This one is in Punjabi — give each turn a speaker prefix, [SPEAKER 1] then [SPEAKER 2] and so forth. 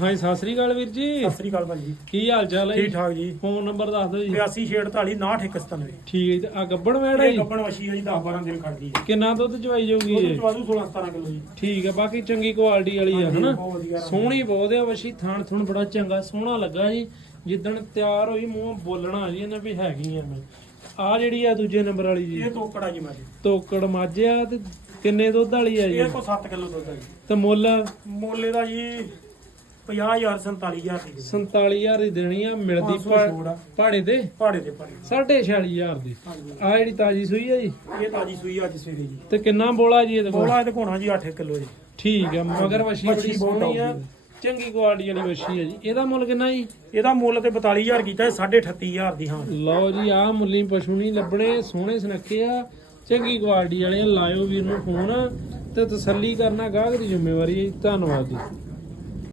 [SPEAKER 1] ਹਾਂਜੀ ਸਤਿ ਸ੍ਰੀ ਅਕਾਲ ਵੀਰ ਜੀ।
[SPEAKER 2] ਸਤਿ ਸ੍ਰੀ ਅਕਾਲ ਭਾਜੀ।
[SPEAKER 1] ਕੀ ਹਾਲ ਚਾਲ ਹੈ
[SPEAKER 2] ਠੀਕ ਠਾਕ ਜੀ।
[SPEAKER 1] ਫੋਨ ਨੰਬਰ ਦੱਸ ਦਿਓ ਜੀ।
[SPEAKER 2] 8248 6197
[SPEAKER 1] ਠੀਕ ਹੈ ਜੀ ਆ ਗੱਬਣ ਮੈੜ ਹੈ
[SPEAKER 2] ਇਹ
[SPEAKER 1] ਜੀ?
[SPEAKER 2] ਗੱਬਣ ਵਸ਼ੀ ਹੈ ਜੀ 10 12 ਦਿਨ ਖੜਦੀ ਹੈ।
[SPEAKER 1] ਕਿੰਨਾ ਦੁੱਧ ਚਵਾਈ ਜਾਊਗੀ
[SPEAKER 2] ਦੁੱਧ
[SPEAKER 1] ਇਹ
[SPEAKER 2] ਚਵਾਦੂ 16 17 ਕਿਲੋ ਜੀ।
[SPEAKER 1] ਠੀਕ ਹੈ ਬਾਕੀ ਚੰਗੀ ਕੁਆਲਿਟੀ ਵਾਲੀ ਆ
[SPEAKER 2] ਹਾਂਜੀ,
[SPEAKER 1] ਹਨਾ?
[SPEAKER 2] ਬਹੁਤ ਵਧੀਆ
[SPEAKER 1] ਸੋਹਣੀ ਬਹੁਤ ਆ ਵਸ਼ੀ ਥਾਣ ਥੁਣ ਬੜਾ ਚੰਗਾ ਸੋਹਣਾ ਲੱਗਾ ਜੀ। ਜਿੱਦਣ ਤਿਆਰ ਹੋਈ ਮੂੰਹ ਬੋਲਣਾ ਜੀ ਇਹਨੇ ਵੀ ਹੈਗੀ ਆ ਮੈਂ। ਆ ਜਿਹੜੀ ਆ ਦੂਜੇ ਨੰਬਰ ਵਾਲੀ ਜੀ।
[SPEAKER 2] ਇਹ ਤੋਕੜਾ ਜੀ ਮੈਂ
[SPEAKER 1] ਤੋਕੜ ਮੱਝ ਆ ਤੇ ਕਿੰਨੇ ਦੁੱਧ ਵਾਲੀ ਆ ਜੀ?
[SPEAKER 2] ਇਹ ਕੋ 7 ਕਿਲੋ ਦੁੱਧ ਹੈ ਜੀ।
[SPEAKER 1] ਤੇ ਮੁੱਲ?
[SPEAKER 2] ਮੁੱਲੇ ਦਾ ਜੀ 50000 47000 ਦੀ
[SPEAKER 1] 47000 ਦੀ ਦੇਣੀ ਆ ਮਿਲਦੀ
[SPEAKER 2] 500 ਛੋੜ ਆ।
[SPEAKER 1] ਪਹਾੜੇ ਤੇ?
[SPEAKER 2] ਪਹਾੜੇ ਤੇ ਪਹਾੜੇ
[SPEAKER 1] 46500 ਦੀ।
[SPEAKER 2] ਹਾਂਜੀ।
[SPEAKER 1] ਆ ਜਿਹੜੀ ਤਾਜੀ ਸੂਈ ਆ ਜੀ?
[SPEAKER 2] ਇਹ ਤਾਜੀ ਸੂਈ ਅੱਜ ਸਵੇਰੇ ਜੀ।
[SPEAKER 1] ਤੇ ਕਿੰਨਾ ਬੋਲਾ ਜੀ ਇਹਦੇ ਕੋਲ
[SPEAKER 2] ਬੋਲਾ ਇਹਦੇ ਕੋਣਾ ਜੀ 8 ਕਿਲੋ ਜੀ।
[SPEAKER 1] ਠੀਕ ਆ ਮਗਰ ਵਸ਼ੀ
[SPEAKER 2] ਵੱਛੀ
[SPEAKER 1] ਬੜੀ
[SPEAKER 2] ਬਹੁਤ
[SPEAKER 1] ਸੋਹਣੀ ਆ।
[SPEAKER 2] ਆਉਂਦੀ
[SPEAKER 1] ਚੰਗੀ ਕੁਆਲਿਟੀ ਵਾਲੀ ਵਸ਼ੀ ਆ ਜੀ। ਇਹਦਾ ਮੁੱਲ ਕਿੰਨਾ ਜੀ?
[SPEAKER 2] ਇਹਦਾ ਮੁੱਲ ਤੇ 42000 ਕੀਤਾ ਇਹ 38500 ਦੀ ਹਾਂ।
[SPEAKER 1] ਲਓ ਜੀ ਆ ਮੁੱਲੀ ਪਸ਼ੂ ਨਹੀਂ ਲੱਭਣੇ ਸੋਹਣੇ ਸੁਨੱਖੇ ਆ। ਚੰਗੀ ਕੁਆਲਿਟੀ ਵਾਲੇ ਆ ਲਾਇਓ ਵੀਰ ਨੂੰ ਫੋਨ ਤੇ ਤਸੱਲੀ ਕਰਨਾ ਗਾਹਕ ਦੀ ਜ਼ਿੰਮੇਵਾਰੀ ਹੈ ਜੀ। ਧੰਨਵਾਦ ਜੀ।